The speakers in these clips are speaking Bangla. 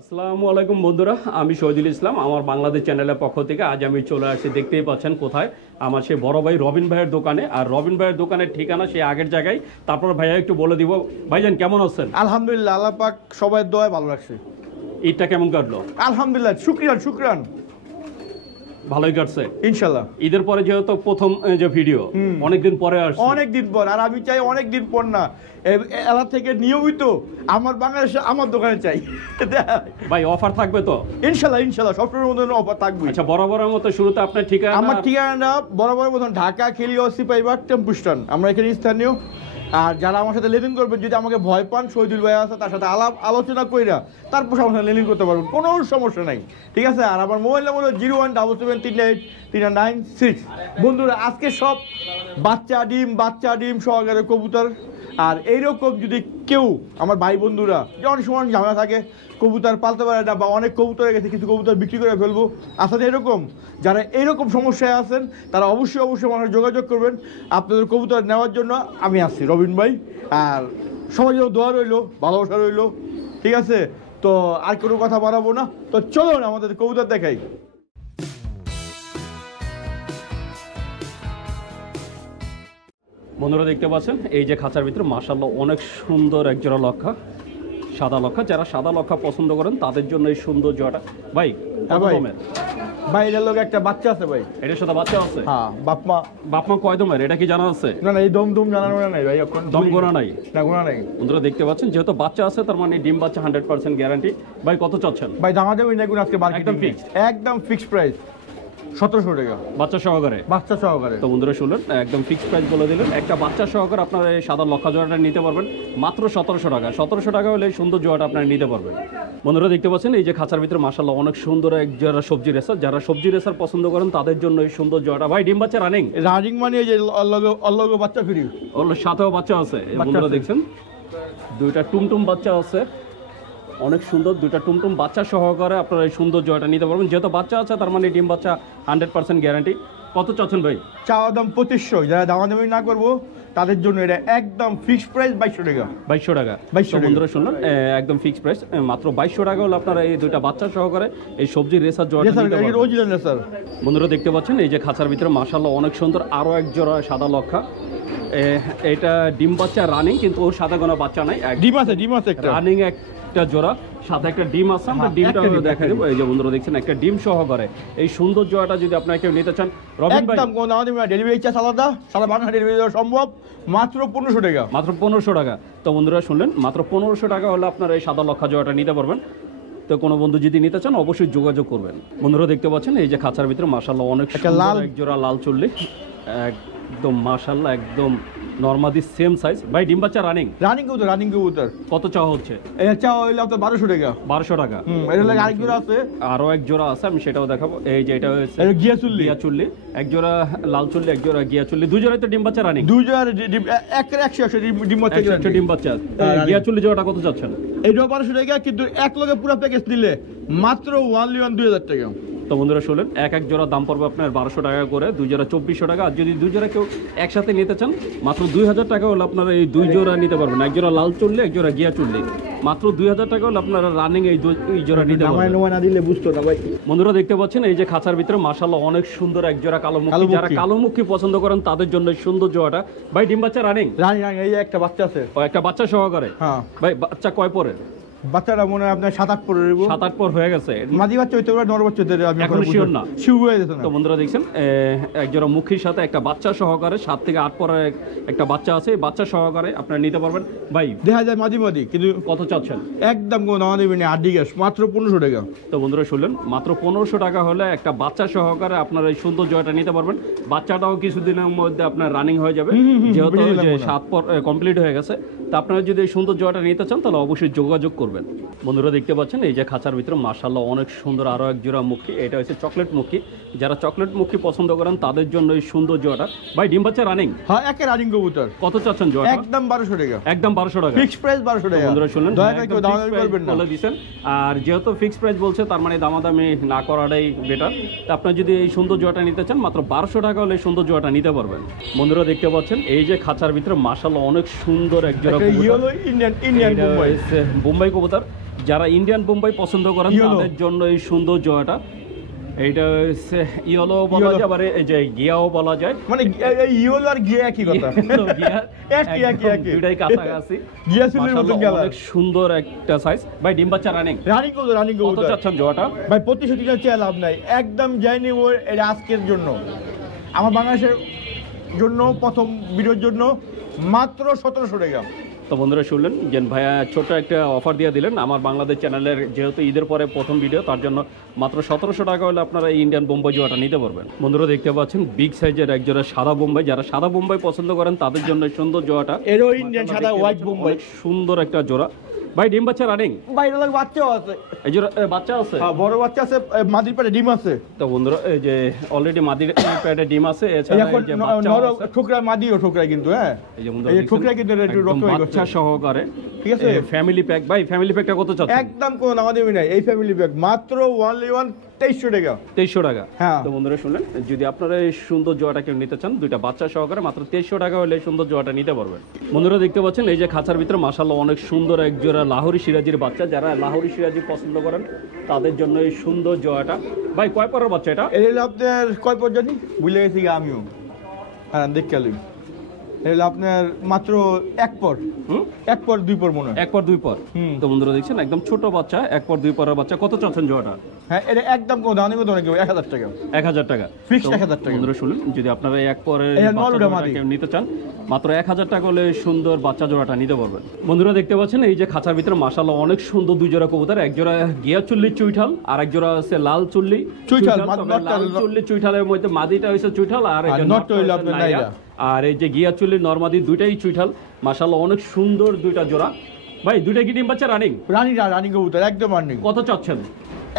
আসসালামু আলাইকুম বন্ধুরা, আমি শহীদুল ইসলাম। আমার বাংলাদেশ চ্যানেলের পক্ষ থেকে আজ আমি চলে আসছি, দেখতেই পাচ্ছেন কোথায়, আমার সেই বড় ভাই রবিন ভাইয়ের দোকানে। আর রবিন ভাইয়ের দোকানের ঠিকানা সেই আগের জায়গায়। তারপর ভাইয়া একটু বলে দিব। ভাইজান কেমন আছেন? আলহামদুলিল্লাহ, আল্লাহ পাক সবাই দোয়ায় ভালো রাখছে। ঈদটা কেমন কাটলো? আলহামদুলিল্লাহ, শুকরান ভালোই কাটছে ইনশাল্লাহ। ঈদের পরে যেহেতু প্রথম যে ভিডিও, অনেকদিন পরে আসছে। অনেকদিন পর, আর আমি চাই অনেকদিন পর না, এলা থেকে নিয়মিত আমার বাংলাদেশে আমার দোকানে চাই। ভাই অফার থাকবে তো? ইনশাল্লাহ সবসময়ের মতন অফার থাকবে। আচ্ছা, বরাবরের মতো শুরুতে আপনার ঠিকানা? আমার ঠিকানাটা বরাবরের মতন ঢাকা খেলিয়া সিপাহীবাগ টেম্পু স্ট্যান্ড। আমরা এখানে স্থানীয়। আর যারা আমার সাথে লেনদেন করবেন, যদি আমাকে ভয় পান, শহীদুল ভাই আছে, তার সাথে আলোচনা কইরা তারপর আমার সাথে লেনদেন করতে পারবেন, কোনো সমস্যা নাই, ঠিক আছে? আর আমার মোবাইল নাম্বার হলো 0177393996। বন্ধুরা, আজকে সব বাচ্চা ডিম সহকারে কবুতর। আর এইরকম যদি কেউ আমার ভাই বন্ধুরা, যে অনেক সময় ঝামেলা থাকে, কবুতর পালতে পারে না, বা অনেক কবুতর হয়ে গেছে, কিছু কবুতর বিক্রি করে ফেলবো, আসলে এরকম যারা এইরকম সমস্যায় আছেন, তারা অবশ্যই আমার সাথে যোগাযোগ করবেন আপনাদের কবুতর নেওয়ার জন্য। আমি আসছি রবিন ভাই। আর সবাই যেন দোয়া রইলো, ভালোবাসা রইলো, ঠিক আছে? তো আর কোনো কথা বাড়াবো না, তো চলুন আমাদের কবুতর দেখাই। বন্ধুরা দেখতে পাচ্ছেন এই যে খাঁচার ভিতরে মাশাআল্লাহ অনেক সুন্দর একজোড়া লক্ষা, সাদা লক্ষা। যারা সাদা লক্ষা পছন্দ করেন তাদের জন্য এই সুন্দর জোড়াটা। ভাই ভাই এটার লোক একটা বাচ্চা আছে ভাই। এটার সাথে বাচ্চা আছে? হ্যাঁ, বাপমা কয় দমের এটা কি জানা আছে? না, এই দম জানানো নাই ভাই, এখন দম গোনা নাই। না, গোনা নাই। বন্ধুরা দেখতে পাচ্ছেন যেহেতু বাচ্চা আছে, তার মানে ডিম বাচ্চা 100% গ্যারান্টি। ভাই কত চাচ্ছেন? ভাই দামা দেবেন না, আজকে একদম ফিক্সড প্রাইস 1700 টাকা বাচ্চা সহকারে। তো বন্ধুরা শুনলেন, একদম ফিক্সড প্রাইস বলে দিলেন। একটা বাচ্চা সহকারে আপনারা এই সাদা লক্ষা জোড়াটা নিতে পারবেন মাত্র 1700 টাকা। 1700 টাকা হলে সুন্দর জোড়াটা আপনারা নিতে পারবেন। বন্ধুরা দেখতে পাচ্ছেন এই যে খাঁচার ভিতরে মাশাআল্লাহ অনেক সুন্দর এক জোড়া সবজি রেসার। যারা সবজি রেসার পছন্দ করেন তাদের জন্য এই সুন্দর জোড়াটা। ভাই ডিম বাচ্চা রানিং মানে এই যে অলগ বাচ্চা ফ্রি, ওর সাথেও বাচ্চা আছে। বন্ধুরা দেখছেন দুইটা টুমটুম বাচ্চা আছে, অনেক সুন্দর দুইটা টুমটুম বাচ্চা সহকারে আপনারা এই সুন্দর জয়টা নিতে পারবেন। যেহেতু বাচ্চা আছে, তার মানে ডিম বাচ্চা 100% গ্যারান্টি। কত চাচ্ছেন ভাই? চাওয়া দাম 2500। যারা দামাদামি না করবো তাদের জন্য এটা একদম ফিক্সড প্রাইস 2200 টাকা। 2200 টাকা। বন্ধুরা শুনলেন, একদম ফিক্সড প্রাইস মাত্র 2200 টাকা হলে আপনারা এই দুইটা বাচ্চা সহকারে এই সবজি রেসার জয়টা নিতে পারবেন। বন্ধুরা দেখতে পাচ্ছেন এই যে খাঁচার ভিতরে মাশাআল্লাহ অনেক সুন্দর আরো এক জোড়া সাদা লক্ষা। এটা ডিম বাচ্চা রানিং, কিন্তু ওর সাদা গোনা বাচ্চা নাই, ডিম আছে একটা রানিং একটা জোড়া, সাথে একটা ডিম আছে। আমরা ডিমটা দেখা দেবো। এই যে বন্ধুরা দেখছেন একটা ডিম সহকারে এই সুন্দর জোড়াটা যদি আপনারা কেউ নিতে চান, রবিন ভাই একদম কোনো ডেলিভারি চার্জ আলাদা, সারা বাংলা ডেলিভারি দেওয়া সম্ভব, মাত্র 1500 টাকা। মাত্র 1500 টাকা। তো বন্ধুরা শুনলেন, মাত্র 1500 টাকা হলে আপনারা এই সাদা লক্ষা জোড়াটা নিতে পারবেন। তো কোনো বন্ধু যদি নিতে চান অবশ্যই যোগাযোগ করবেন। বন্ধুরা দেখতে পাচ্ছেন এই যে খাঁচার ভিতরে মাশাআল্লাহ অনেক সুন্দর এক জোড়া লাল চুল্লি, একদম মাশাআল্লাহ একদম নরমালি সেম সাইজ। ভাই ডিম বাচ্চা রানিং কবুতর কত চাওয়া হচ্ছে? এটা চাওয়া হইলো আপনার 1200 টাকা। 1200 টাকা। এর লাগে আরেক জোড়া আছে, আরো এক জোড়া আছে, আমি সেটাও দেখাবো। এই যে এটা হচ্ছে গিয়া চুল্লি, এক জোড়া লাল চুল্লি, এক জোড়া গিয়া চুল্লি। দুই জোড়াই তো ডিম বাচ্চা রানিং। দুই জোড়া ডিম 100 ডিম বাচ্চা। গিয়া চুল্লি জোড়াটা কত চাচ্ছেন? এইটাও 1200 টাকা, কিন্তু এক লগে পুরো প্যাকেজ নিলে মাত্র 2000 টাকা। তো বন্ধুরা শুনলেন, এক জোড়া দাম পড়বে আপনার 1200 টাকা করে, দুই জোড়া 2400 টাকা। আর যদি দুই জোড়া কেউ একসাথে নিতে চান মাত্র 2000 টাকা হলে আপনারা এই দুই জোড়া নিতে পারবেন। এক জোড়া লাল চুল্লি, এক জোড়া গিয়া চুল্লি, মাত্র 2000 টাকা হলে আপনারা রানিং এই জোড়া নিতে পারবেন। না দিলে বুঝতো না ভাই। বন্ধুরা দেখতে পাচ্ছেন এই যে খাঁচার ভিতরে মাশাআল্লাহ অনেক সুন্দর এক জোড়া কালোমুখী। যারা কালোমুখী পছন্দ করেন তাদের জন্য সুন্দর জোড়াটা। ভাই ডিম বাচ্চা রানিং? এই যে একটা বাচ্চা আছে। ও একটা বাচ্চা সহকারে? হ্যাঁ। ভাই বাচ্চা কয় পরে? বাচ্চাটা মনে হয় আপনার 7-8 পরে, 7-8 পর হয়ে গেছে। মাদি বাচ্চা হইতে পারে, নর বাচ্চা হইতে পারে, আমি এখন শিওর না। তো বন্ধুরা দেখছেন এক জোড়া মুখীর সাথে একটা বাচ্চা সহকারে 7 থেকে 8 পরের একটা বাচ্চা আছে। বাচ্চা সহকারে আপনারা নিতে পারবেন। ভাই দেখা যায় মাদি, কিন্তু কত চাচ্ছেন? একদম কোনো দাম দিবেন না, 8 গ্যাস মাত্র 1500 টাকা। তো বন্ধুরা শুনলেন, মাত্র 1500 টাকা হলে একটা বাচ্চা সহকারে আপনারা এই সুন্দর জয়টা নিতে পারবেন। বাচ্চাটাও কিছুদিনের মধ্যে আপনার রানিং হয়ে যাবে, যেহেতু 7 পর কমপ্লিট হয়ে গেছে। তো আপনারা যদি এই সুন্দর জয়টা নিতে চান তাহলে অবশ্যই যোগাযোগ করবেন। বন্ধুরা দেখতে পাচ্ছেন এই যে খাঁচার ভিতরে মাশাআল্লাহ অনেক সুন্দর আরো এক জোড়া মুখী। এটা হচ্ছে চকলেট মুখী। যারা চকলেট মুখী পছন্দ করেন তাদের জন্য এই সুন্দর জোড়াটা। ভাই ডিম বাচ্চা রানিং? হ্যাঁ, একে রানিং কবুতর। কত চাচ্ছেন জোড়া? একদম 1200 টাকা। একদম 1200 টাকা ফিক্সড প্রাইস 1200 টাকা। বন্ধুরা শুনলেন, দামাদামি করবেন না বলে দিবেন। আর যেহেতু ফিক্সড প্রাইস বলছে, তার মানে দামাদামি না করাটাই বেটার। তো আপনারা যদি এই সুন্দর জোড়াটা নিতে চান মাত্র 1200 টাকা হলে এই সুন্দর জোড়াটা নিতে পারবেন। বন্ধুরা দেখতে পাচ্ছেন এই যে খাঁচার ভিতরে মাশাআল্লাহ অনেক সুন্দর এক জোড়া ইন্ডিয়ান বোম্বাই কবুতর। যারা ইন্ডিয়ান বোম্বাই পছন্দ করেন তাদের জন্য এই সুন্দর জোড়াটা। এইটা হচ্ছে ইয়েলো বলা যায়, আবার এই যে গিয়াও বলা যায়। মানে এই ইয়েলো আর গিয়া একই কথা, একই দুটাই কাছাকাছি। গিয়া চুলের মতো কালার, অনেক সুন্দর একটা সাইজ। ভাই ডিম বাচ্চা রানিং কত চাচ্ছেন জোড়াটা? ভাই 2500 টাকা চেয়ে লাভ নাই, একদম যায়নি ওর। এটা আজকের জন্য, আমার বাংলাদেশের জন্য, প্রথম ভিডিওর জন্য মাত্র 1700 টাকা। তো বন্ধুরা শুনলেন যে ভাইয়া ছোট একটা অফার দিয়ে দিলেন আমার বাংলাদেশ চ্যানেলের, যেহেতু ঈদের পরে প্রথম ভিডিও, তার জন্য মাত্র 1700 টাকা হলে আপনারা এই ইন্ডিয়ান বোম্বাই জোড়াটা নিতে পারবেন। বন্ধুরা দেখতে পাচ্ছেন বিগ সাইজের এক জোড়া সাদা বোম্বাই, যারা সাদা বোম্বাই পছন্দ করেন তাদের জন্য সুন্দর জোড়াটা। এরও ইন্ডিয়ান সাদা হোয়াইট বোম্বাই, সুন্দর একটা জোড়া। ভাই ডিম বাচ্চা রানিং? বাইরে লাগে বাচ্চাও আছে, এই জোড়া বাচ্চা আছে, হ্যাঁ বড় বাচ্চা আছে, মাদির পেটে ডিম আছে। তো বন্ধুরা এই যে অলরেডি মাদির পেটে ডিম আছে, এছাড়া এই যে বাচ্চা আছে, ঠোকরা মাদিও ঠোকরা কিন্তু, হ্যাঁ এই যে বন্ধুরা এই ঠোকরা কিন্তু একটু রক্ত হয়ে গেছে বাচ্চা সহকারে, ঠিক আছে। Family pack. ভাই ফ্যামিলি প্যাকটা কত চাচ্ছেন? একদম কোনো দাম দেবে না, এই ফ্যামিলি প্যাক মাত্র 2300 টাকা। 2300 টাকা। হ্যাঁ। তো বন্ধুরা শুনলেন, যদি আপনারা এই সুন্দর জোড়াটা কেউ নিতে চান, দুইটা বাচ্চা সহকারে মাত্র 2300 টাকা হলে এই সুন্দর জোড়াটা নিতে পারবেন। বন্ধুরা দেখতে পাচ্ছেন এই যে খাঁচার ভিতরে মাশাআল্লাহ অনেক সুন্দর এক জোড়া লাহোরি সিরাজির বাচ্চা। যারা লাহোরি সিরাজি পছন্দ করেন তাদের জন্য এই সুন্দর জোড়াটা। ভাই কয় পরের বাচ্চা এটা? এটা আপনার কয় পর জানি ভুলে গেছি আমিও, হ্যাঁ দেখতে এটা আপনার মাত্র এক পর, এক পর দুই পর মনে হয়, এক পর দুই পর। তো বন্ধুরা দেখছেন একদম ছোট বাচ্চা, এক পর দুই পরের বাচ্চা। কত চাচ্ছেন জোড়াটা? হ্যাঁ এটা একদম কোনো দাম নেই, 1000 টাকা, 1000 টাকা ফিক্সড 1000 টাকা। বন্ধুরা শুনুন, যদি আপনারা এক পরের কেউ নিতে চান মাত্র 1000 টাকা হলে সুন্দর বাচ্চা জোড়াটা নিতে পারবেন। বন্ধুরা দেখতে পাচ্ছেন এই যে খাঁচার ভিতরে মাশাআল্লাহ অনেক সুন্দর দুই জোড়া কবুতর, এক জোড়া গিয়া চুল্লি চুইঠাল আর এক জোড়া আছে লাল চুল্লি চুইঠাল। লাল চুল্লি চুইঠালের মধ্যে মাদিটা হইছে চুইঠাল আর এই যে নটটা হইলো আপনার নাইরা, আর এই যে গিয়া চুল্লি নরমাদি দুইটাই চুইঠাল। মাশাআল্লাহ অনেক সুন্দর দুইটা জোড়া। ভাই দুইটা কি ডিম বাচ্চা রানিং? রানিং কবুতর একদম রানিং। কত চাচ্ছেন?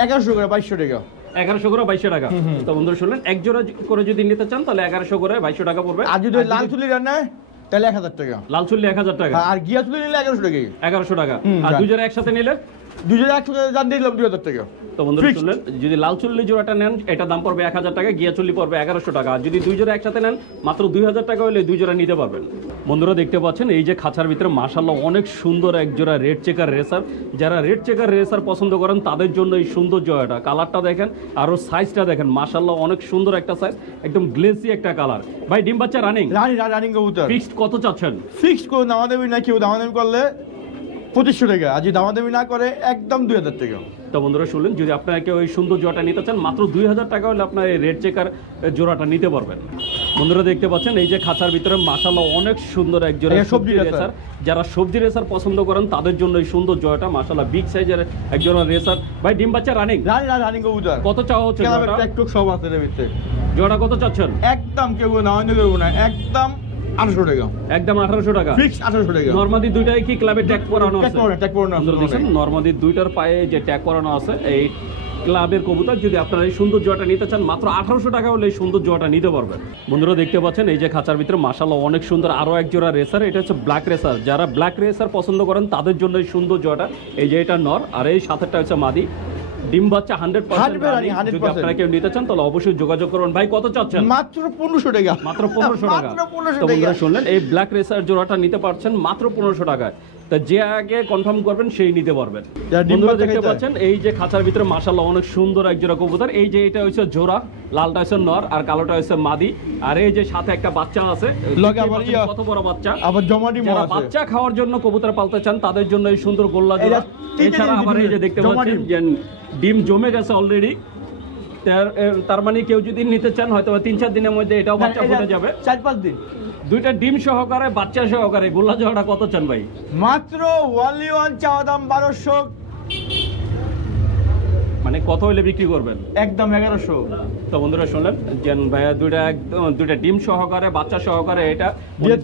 1100 করে 2200 টাকা। 1100 করে 2200 টাকা। তো বন্ধুরা শুনলেন, এক জোড়া করে যদি নিতে চান তাহলে 1100 করে 2200 টাকা পড়বে। আর যদি লাল চুলি রান্না তাহলে 1000 টাকা। লাল চুল্লি 1000 টাকা, আর গিয়া চুলি নিলে 1100 টাকা। 1100 টাকা। আর দুই জোড়া একসাথে নিলে? দুই জোড়া একসাথে জান দিলাম 2000 টাকা। তো বন্ধুরা শুনলেন, যদি লাল চুল্লি জোড়াটা নেন এটা দাম পড়বে 1000 টাকা, গিয়া চুল্লি পড়বে 1100 টাকা। আর যদি দুই জোড়া একসাথে নেন মাত্র 2000 টাকা হলে দুই জোড়া নিতে পারবেন। বন্ধুরা দেখতে পাচ্ছেন এই যে খাঁচার ভিতরে মাশাআল্লাহ অনেক সুন্দর এক জোড়া রেড চেকার রেসার। যারা রেড চেকার রেসার পছন্দ করেন তাদের জন্য এই সুন্দর জোড়াটা। কালারটা দেখেন আর ওর সাইজটা দেখেন, মাশাআল্লাহ অনেক সুন্দর একটা সাইজ, একদম গ্লেসি একটা কালার। ভাই ডিম বাচ্চা রানিং? রানিং কবুতর। ফিক্সড কত চাচ্ছেন? ফিক্সড করে দামাদামি না, কেউ দামাদামি করলে 2500 টাকা, আর যদি দামাদামি না করে একদম 2000 টাকা। তো বন্ধুরা শুনলেন, যদি আপনারা কেউ এই সুন্দর জোড়াটা নিতে চান মাত্র 2000 টাকা হলে আপনার এই রেড চেকার জোড়াটা নিতে পারবেন। বন্ধুরা দেখতে পাচ্ছেন এই যে খাঁচার ভিতরে মাশাআল্লাহ অনেক সুন্দর এক জোড়া সবজি রেসার। যারা সবজি রেসার পছন্দ করেন তাদের জন্য এই সুন্দর জোড়াটা মাশাআল্লাহ বিগ সাইজের এক জোড়া রেসার। ভাই ডিম বাচ্চা রানিং? রানিং কবুতর। কত চাওয়া হচ্ছে জোড়াটা? একটু সব আছে এর ভিতরে। জোড়া কত চাচ্ছেন? একদম কেউ দামাদামি করব না, একদম 1800 টাকা। একদম 1800 টাকা। ফিক্স 1800 টাকা। নরমাদি দুইটাই কি ক্লাবে ট্যাগ করানো আছে? ট্যাগ করানো আছে। নরমাদি দুইটার পায়ে যে ট্যাগ করানো আছে এই ক্লাবের কবুতর। যদি আপনারা এই সুন্দর জোড়াটা নিতে চান মাত্র 1800 টাকা হলে এই সুন্দর জোড়াটা নিতে পারবেন। বন্ধুরা দেখতে পাচ্ছেন এই যে খাঁচার ভিতরে মাশাআল্লাহ অনেক সুন্দর আরো এক জোড়া রেসার। এটা হচ্ছে ব্ল্যাক রেসার। যারা ব্ল্যাক রেসার পছন্দ করেন তাদের জন্য এই সুন্দর জোড়াটা। এই যে এটা নর আর এই সাথেটা হচ্ছে মাদি। ডিম বাচ্চা 100%। যদি আপনারা কেউ নিতে চান তাহলে অবশ্যই যোগাযোগ করুন। ভাই কত চাচ্ছেন? মাত্র 1500 টাকা। মাত্র 1500 টাকা। তো বন্ধুরা শুনলেন, এই ব্ল্যাক রেসার জোড়াটা নিতে পারছেন মাত্র 1500 টাকায়। তা যে আগে কনফার্ম করবেন সেই নিতে পারবেন। বন্ধুরা দেখতে পাচ্ছেন এই যে খাঁচার ভিতরে মাশাআল্লাহ অনেক সুন্দর এক জোড়া কবুতর। এই যে এটা হচ্ছে জোড়া, লালটা হচ্ছে নর আর কালোটা হচ্ছে মাদি। আর এই যে সাথে একটা বাচ্চা আছে, কত বড় বাচ্চা, আবার জমাটি যারা বাচ্চা খাওয়ার জন্য কবুতর পালতে চান তাদের জন্য এই সুন্দর গোল্লা জোড়া। এছাড়া আবার এই যে দেখতে পাচ্ছেন যে ডিম জমে গেছে অলরেডি। তার মানে কেউ যদি নিতে চান হয়তো 3-4 দিনের মধ্যে এটাও বাচ্চা ফুটে যাবে। 4-5 দিন। দুইটা ডিম সহকারে বাচ্চা সহকারে গোল্লা জোড়াটা কত চান ভাই? মাত্র only one চাওয়া দাম 1200। মানে কত হলে বিক্রি করবেন? একদম 1100। তো বন্ধুরা শুনলেন যে ভাইয়া দুইটা ডিম সহকারে বাচ্চা সহকারে এটা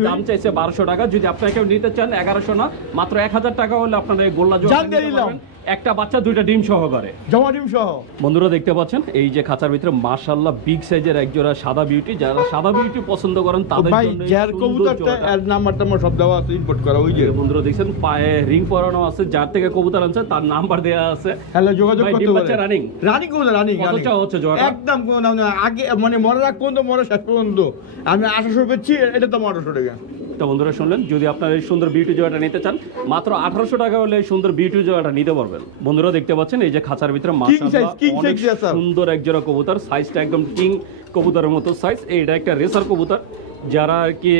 দাম চাইছে 1200 টাকা। যদি আপনারা কেউ নিতে চান 1100 না মাত্র 1000 টাকা হলে আপনারা এই গোল্লা জোড়া একটা বাচ্চা দুইটা ডিম সহকারে জমা ডিম সহ। বন্ধুরা দেখতে পাচ্ছেন এই যে খাঁচার ভিতরে মাশাআল্লাহ বিগ সাইজের এক জোড়া সাদা বিউটি। যারা সাদা বিউটি পছন্দ করেন তাদের জন্য যার কবুতরটা এর নাম্বারটা আমার সব দেওয়া আছে, ইনপুট করা। ওই যে বন্ধুরা দেখছেন পায়ে রিং পরানো আছে, যার থেকে কবুতর আনছে তার নাম্বার দেয়া আছে। হ্যালো যোগাযোগ করতে পারেন। বাচ্চা রানিং? রানিং কবুতর রানিং। কত চাও হচ্ছে জোড়া? একদম কোন আগে মানে মরার কোন মরা শেষ পর্যন্ত আমি 800 পেয়েছি, এটা তো 800 টাকা। তো বন্ধুরা শুনলেন, যদি আপনার এই সুন্দর বিউটি জয়টা নিতে চান মাত্র 1800 টাকা হলে এই সুন্দর বিউটি জয়টা নিতে পারবেন। বন্ধুরা দেখতে পাচ্ছেন এই যে খাঁচার ভিতরে মাশাআল্লাহ অনেক সুন্দর এক জোড়া কবুতর, সাইজটা একদম কিং কবুতরের মতো সাইজ। এইটা একটা রেসার কবুতর, যারা আর কি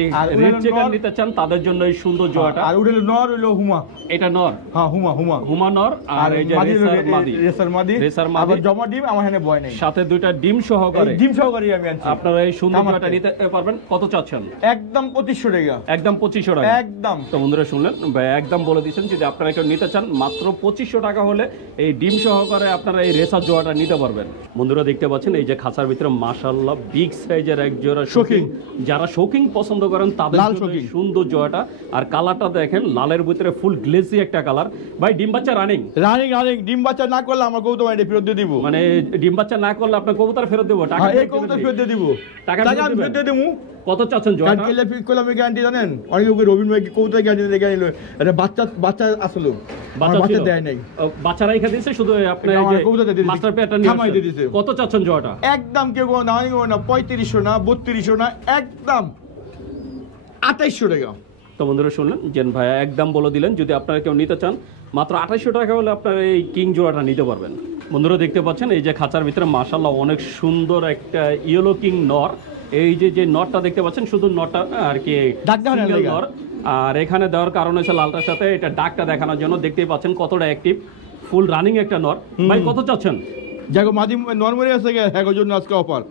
রেড চেকার নিতে চান তাদের জন্য এই সুন্দর জোড়াটা। আর উড়ে নর হলো হুমা, এটা নর, হ্যাঁ হুমা হুমা হুমা নর, আর এই যে রেসার মাদি আবার জমা ডিম আমার এখানে বয় নাই, সাথে দুইটা ডিম সহকারে, ডিম সহকারে আমি আনছি। আপনারা এই সুন্দর জোড়াটা নিতে পারবেন। কত চাচ্ছেন? একদম 2500 টাকা, একদম 2500 টাকা একদম। তো বন্ধুরা শুনলেন, ভাই একদম বলে দিয়েছেন, যদি আপনারা কেউ নিতে চান মাত্র 2500 টাকা হলে এই ডিম সহকারে আপনারা এই রেসার জোড়াটা নিতে পারবেন। বন্ধুরা দেখতে পাচ্ছেন এই যে খাঁচার ভিতরে মাশাআল্লাহ বিগ সাইজের এক জোড়া শৌখিন, যারা শৌখিন পছন্দ করেন তাদের জন্য সুন্দর জোড়াটা। আর কালারটা দেখেন, লালের ভিতরে ফুল গ্লেসি একটা কালার। ভাই ডিম বাচ্চা রানিং ডিম বাচ্চা না করলে আমার কবুতর এটা ফেরত দিয়ে দিব। মানে ডিম বাচ্চা না করলে আপনার কবুতর ফেরত দেব, টাকা এই কবুতর ফেরত দিয়ে দিব, টাকা ফেরত দিয়ে দেবো। কত চাচ্ছেন জোড়াটা? কালকে ফিট করলাম আমি গ্যারান্টি জানেন, অনেক লোক রবিন ভাই কবুতর গ্যারান্টি দেখে নিল, এটা বাচ্চা আসলো, বাচ্চা দেয় নাই, বাচ্চা রাইখা দিয়েছে, শুধু আপনার মাস্টার পেয়ারটা নিয়ে দিয়েছে। কত চাচ্ছেন জোড়াটা? একদম কেউ না 3500 না 3200 না, একদম 2800 টাকা। তো বন্ধুরা শুনলেন, জেন ভাইয়া একদম বলে দিলেন, যদি আপনারা কেউ নিতে চান মাত্র 2800 টাকা হলে আপনারা এই কিং জোড়াটা নিতে পারবেন। বন্ধুরা দেখতে পাচ্ছেন এই যে খাঁচার ভিতরে মাশাআল্লাহ অনেক সুন্দর একটা ইয়েলো কিং নর। এই যে নটটা দেখতে পাচ্ছেন, শুধু নটটা আর কি নর, আর এখানে দেওয়ার কারণ হচ্ছে লালটার সাথে এটা ডাকটা দেখানোর জন্য। দেখতেই পাচ্ছেন কতটা অ্যাক্টিভ, ফুল রানিং একটা নর। ভাই কত চাচ্ছেন? দেখো মাদি নরমালি আছে হ্যাঁ জন্য আজকে অফার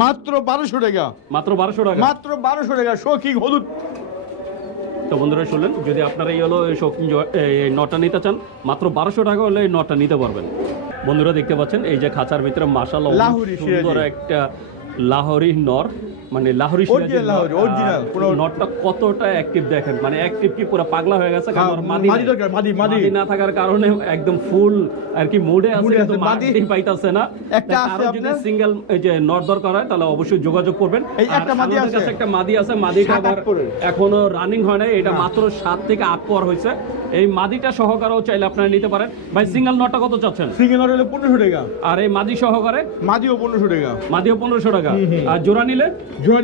মাত্র 1200 টাকা, মাত্র 1200 টাকা, মাত্র 1200 টাকা শৌখিন হলুদ। তো বন্ধুরা শুনলেন, যদি আপনারা এই হলো শৌখিন নটটা নিতে চান মাত্র 1200 টাকা হলে এই নটটা নিতে পারবেন। বন্ধুরা দেখতে পাচ্ছেন এই যে খাঁচার ভিতরে মাশাআল্লাহ সুন্দর একটা লাহোরি নর, মানে লাহোরি নটটা কতটা অ্যাক্টিভ দেখেন, মানে অ্যাক্টিভ কি পুরো পাগলা হয়ে গেছে, কারণ মাদি না থাকার কারণে একদম ফুল আর কি মোডে আছে, কিন্তু মাদি পাইতাছে না। একটা আছে যদি সিঙ্গেল এই যে নট দরকার হয় তাহলে অবশ্যই যোগাযোগ করবেন। এই একটা মাদি আছে, একটা মাদি আছে, মাদিটা আবার এখনো রানিং হয় না, এটা মাত্র 7 থেকে 8 পর হয়েছে। এই মাদিটা সহকারেও চাইলে আপনারা নিতে পারেন। ভাই সিঙ্গেল নটটা কত চাচ্ছেন? সিঙ্গেল নট হলো 1500 টাকা, আর এই মাদি সহকারে মাদিও 1500 টাকা, মাদিও 1500 টাকা। আর জোড়া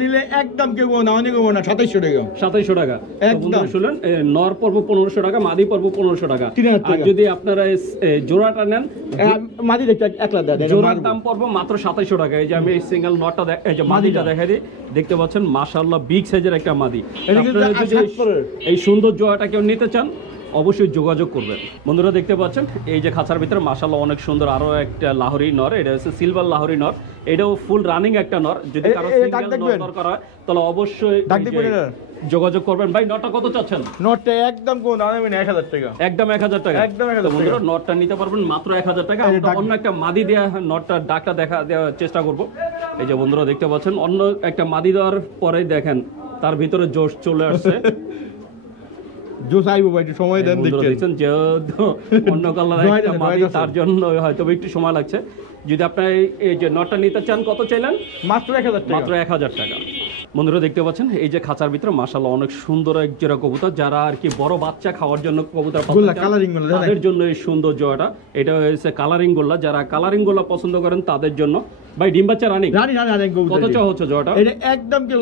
নিলে একদম কেউ না 2700 টাকা, 2700 টাকা। একদম শুনলেন, নর পড়ব 1500 টাকা, মাদি পড়ব 1500 টাকা। আর যদি আপনারা জোড়াটা নেন, মাদি দেখতে একলা দেয়, জোড়ার দাম পড়ব মাত্র 2700 টাকা। এই যে আমি এই সিঙ্গেল নটটা এই যে মাদিটা দেখাই দিই, দেখতে পাচ্ছেন মাশাআল্লাহ বিগ সাইজের একটা মাদি। এই সুন্দর জোড়াটা কেউ নিতে চান অবশ্যই যোগাযোগ করবেন। বন্ধুরা দেখতে পাচ্ছেন এই যে খাঁচার ভিতরে মাশাআল্লাহ অনেক সুন্দর আরো একটা লাহোরি নর, এটা হচ্ছে সিলভার লাহোরি নর, এটাও ফুল রানিং একটা নর। যদি কারো সিঙ্গেল নর দরকার হয় তাহলে অবশ্যই যোগাযোগ করবেন। ভাই নটটা কত চাচ্ছেন? নটটা একদম কোন দামে 1000 টাকা, একদম 1000 টাকা, একদম 1000 টাকা। বন্ধুরা নটটা নিতে পারবেন মাত্র 1000 টাকা। আমরা অন্য একটা মাদি দেয়া নটটা ডাকটা দেওয়ার চেষ্টা করব। এই যে বন্ধুরা দেখতে পাচ্ছেন অন্য একটা মাদি দেওয়ার পরে দেখেন তার ভিতরে জোশ চলে আসছে। সময় দেন, দেখছেন যেহেতু অন্য কালার একটা মাদি, তার জন্য হয়তো একটু সময় লাগছে। যদি আপনার এই যে নটটা নিতে চান কত চাইলেন? মাত্র 1000 টাকা, মাত্র 1000 টাকা। বন্ধুরা দেখতে পাচ্ছেন এই যে খাঁচার ভিতরে মাশাআল্লাহ অনেক সুন্দর এক জোড়া কবুতর, যারা আর কি বড় বাচ্চা খাওয়ার জন্য কবুতর তাদের জন্য এই সুন্দর জোড়াটা। এটা হচ্ছে কালারিং গোল্লা, যারা কালারিং গোল্লা পছন্দ করেন তাদের জন্য। ভাই ডিম বাচ্চা রানিং, কত চাওয়া হচ্ছে জোড়াটা? এটা একদম কেউ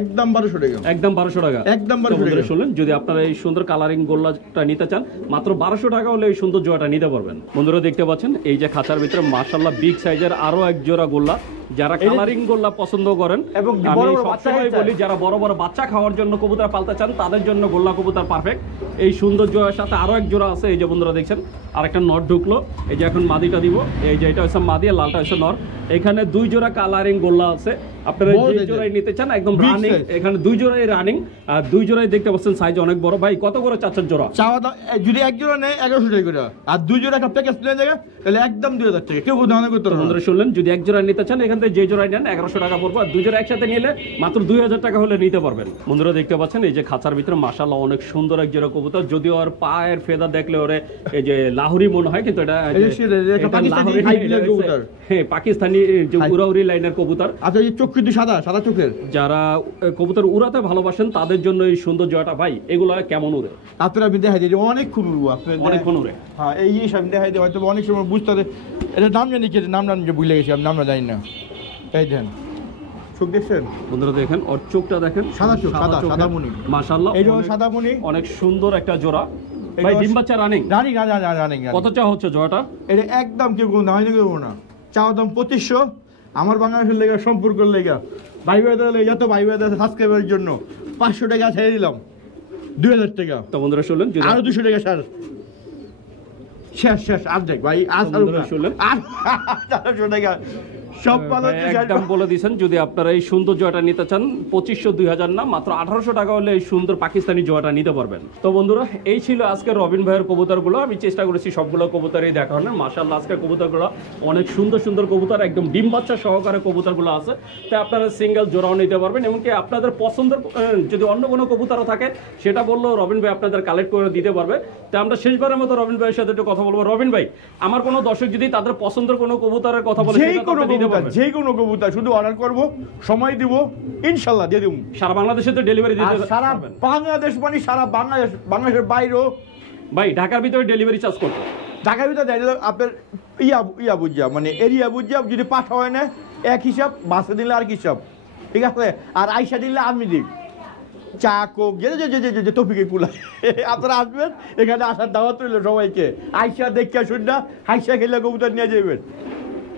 একদম 1200 টাকা, একদম 1200 টাকা, একদম 1200 টাকা। শুনলেন, যদি আপনারা এই সুন্দর কালারিং গোল্লাটা নিতে চান মাত্র 1200 টাকা হলে এই সুন্দর জোড়াটা নিতে পারবেন। বন্ধুরা দেখতে পাচ্ছেন এই যে খাঁচার ভিতরে মাশাআল্লাহ বিগ সাইজের আরো এক জোড়া গোল্লা, যারা কালারিং গোল্লা পছন্দ করেন এবং আমি সবসময় বলি যারা বড় বড় বাচ্চা খাওয়ার জন্য কবুতর পালতে চান তাদের জন্য গোল্লা কবুতর পারফেক্ট। এই সুন্দর জোড়ার সাথে আরো এক জোড়া আছে। এই যে বন্ধুরা দেখছেন আরেকটা নট ঢুকলো, এই যে এখন মাদিটা দিব। এই যে এটা হচ্ছে মাদি আর লালটা হচ্ছে নর। এখানে 2 জোড়া কালারিং গোল্লা আছে, আপনারা যে জোড়াই নিতে চান একদম রানিং। এখানে 2 জোড়াই রানিং, আর 2 জোড়াই দেখতে পাচ্ছেন সাইজ অনেক বড়। ভাই কত করে চাচ্ছেন জোড়া? চাওয়া যদি এক জোড়া নেয় 1100 টাকা করে, আর 2 জোড়া একটা প্যাকেজ নিয়ে যায় তাহলে একদম 2000 টাকা। কেউ দাম করতে পারবে। বন্ধুরা শুনলেন, যদি এক জোড়া নিতে চান এখান থেকে যে জোড়াই নেন 1100 টাকা পড়বে, আর 2 জোড়া একসাথে নিলে মাত্র 2000 টাকা হলে নিতে পারবেন। বন্ধুরা দেখতে পাচ্ছেন এই যে খাঁচার ভিতরে মাশাআল্লাহ অনেক সুন্দর এক জোড়া কবুতর, যদিও আর পায়ের ফেদা দেখলে ওরে এই যে লাহোরি মনে হয়, কিন্তু এটা হ্যাঁ পাকিস্তানি যে উড়াউড়ি লাইনের কবুতর। আচ্ছা এই চোখ কিন্তু সাদা সাদা চোখের, যারা কবুতর উড়াতে ভালোবাসেন তাদের জন্য এই সুন্দর জোড়াটা। ভাই এগুলো কেমন উড়ে? আপনারা আমি দেখাই দিই অনেকক্ষণ উড়বো, অনেকক্ষণ উড়ে। হ্যাঁ এই জিনিস আমি দেখাই দিই, হয়তো অনেক সময় বুঝতে হবে এটা নাম জানি কি নাম যে ভুলে গেছি, আমি নামটা জানি না। এই দেন চোখ দেখছেন বন্ধুরা দেখেন ওর চোখটা দেখেন, সাদা চোখ, সাদা চোখের। সাদামণি। মাশাআল্লাহ, এই যে অনেক- সাদামণি, অনেক সুন্দর একটা জোড়া। এটা ভাই হচ্ছে- ডিম বাচ্চা রানিং, রানিং। কত চা হচ্ছে জোড়াটা? এটা একদম কেউ কোনো দামি দেবো না, চাওয়া দাম 2500। আমার বাংলাদেশের লেগে, সম্পর্কের লেগে, ভাই ভাইদের লেগে, যত ভাই ভাইদের সাবস্ক্রাইবারের জন্য 500 টাকা ছেড়ে দিলাম, 2000 টাকা, তো বন্ধুরা শুনলেন, যদি আরো 200 টাকা স্যার। শেষ আর দেখ ভাই, আর বন্ধুরা শুনলেন। 400 টাকা সব ভালো ভাই একদম বলে দিয়েছেন, যদি আপনারা এই সুন্দর জয়টা নিতে চান 2500 2000 না, মাত্র 1800 টাকা হলে এই সুন্দর পাকিস্তানি জয়টা নিতে পারবেন। তো বন্ধুরা এই ছিল আজকে রবিন ভাইয়ের কবুতরগুলো। আমি চেষ্টা করেছি সবগুলো কবুতরই দেখানোর। মাশাআল্লাহ আজকে কবুতরগুলো অনেক সুন্দর সুন্দর কবুতর, একদম ডিম বাচ্চা সহকারে কবুতরগুলো আছে। তাই আপনারা সিঙ্গেল জোড়াও নিতে পারবেন, এমনকি আপনাদের পছন্দের যদি অন্য কোনো কবুতরও থাকে সেটা বললেও রবিন ভাই আপনাদের কালেক্ট করে দিতে পারবে। তাই আমরা শেষবারের মতো রবিন ভাইয়ের সাথে একটু কথা বলবো। রবিন ভাই, আমার কোনো দর্শক যদি তাদের পছন্দের কোনো কবুতরের কথা বলে যে সেটা তো কোনো আপনি দিতে কবুতর, পারবেন। যে কোনো কবুতর শুধু অর্ডার করব, সময় দিব, ইনশাল্লাহ দিয়ে দেবো। সারা বাংলাদেশে তো ডেলিভারি আর দিতে সারা পারবেন। বাংলাদেশ মানে সারা বাংলাদেশ, বাংলাদেশের বাইরেও, ভাই ঢাকার ভিতরে ডেলিভারি চার্জ করতে ঢাকার ভিতরে দেয় আপনার ইয়া বুঝা, মানে এরিয়া বুঝা, যদি পাঠা হয় না এক হিসাব, বাসে দিলে আর হিসাব, ঠিক আছে। আর আইসা দিলে আমি দিক চা কোক যে টপিকে কুলা আপনারা আসবেন, এখানে আসার দাওয়াত রইল সবাইকে। আইসা দেখে শুননা, হাইসা খেলে কবুতর নিয়ে যাবেন।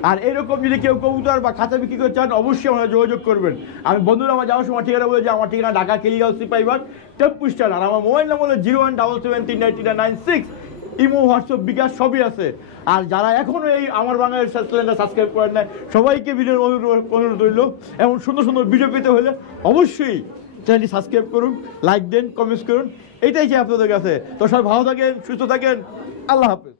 আর এরকম যদি কেউ কবুতর বা খাঁচা বিক্রি করতে চান, অবশ্যই আমরা যোগাযোগ করবেন। আমি বন্ধুরা আমার যাওয়ার সময় ঠিকানা বলে যে আমার ঠিকানা ঢাকা কেলিগাঁও সিপাহীবাগ টেম্পু স্ট্যান্ড। আর আমার মোবাইল নাম্বার হলো 017739396। ইমো, হোয়াটসঅ্যাপ, বিকাশ সবই আছে। আর যারা এখনো এই আমার বাংলাদেশ চ্যানেলটা সাবস্ক্রাইব করেন না, সবাইকে ভিডিওর অনুরোধ রইল। এমন সুন্দর সুন্দর ভিডিও পেতে হলে অবশ্যই চ্যানেলটি সাবস্ক্রাইব করুন, লাইক দেন, কমেন্টস করুন, এটাই চাই আপনাদের কাছে। তো সবাই ভালো থাকেন, সুস্থ থাকেন, আল্লাহ হাফেজ।